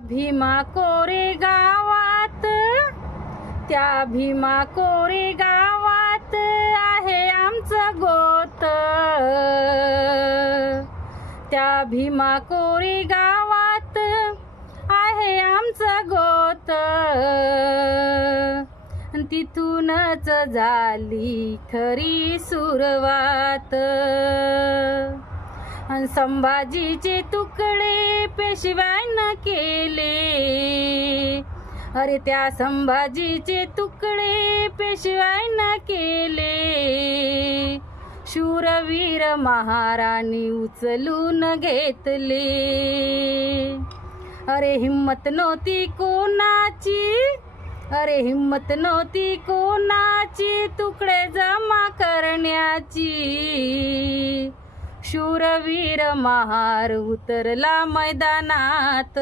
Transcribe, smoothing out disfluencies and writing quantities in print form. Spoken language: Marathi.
भीमा कोरे गावात, त्या भीमा कोरे गावात आहे आमचं गोत, त्या भीमा कोरे गावात आहे आमचं गोत, तिथूनच झाली खरी सुरुवात. संभाजीचे तुकडे पेशव्यानं केले, अरे त्या संभाजीचे तुकडे पेशव्यानं केले, शूरवीर महाराणी उचलून घेतले. अरे हिम्मत नव्हती कोणाची, अरे हिम्मत नव्हती कोणाची तुकडे जमा करण्याची, शूरवीर महार उतरला मैदानात.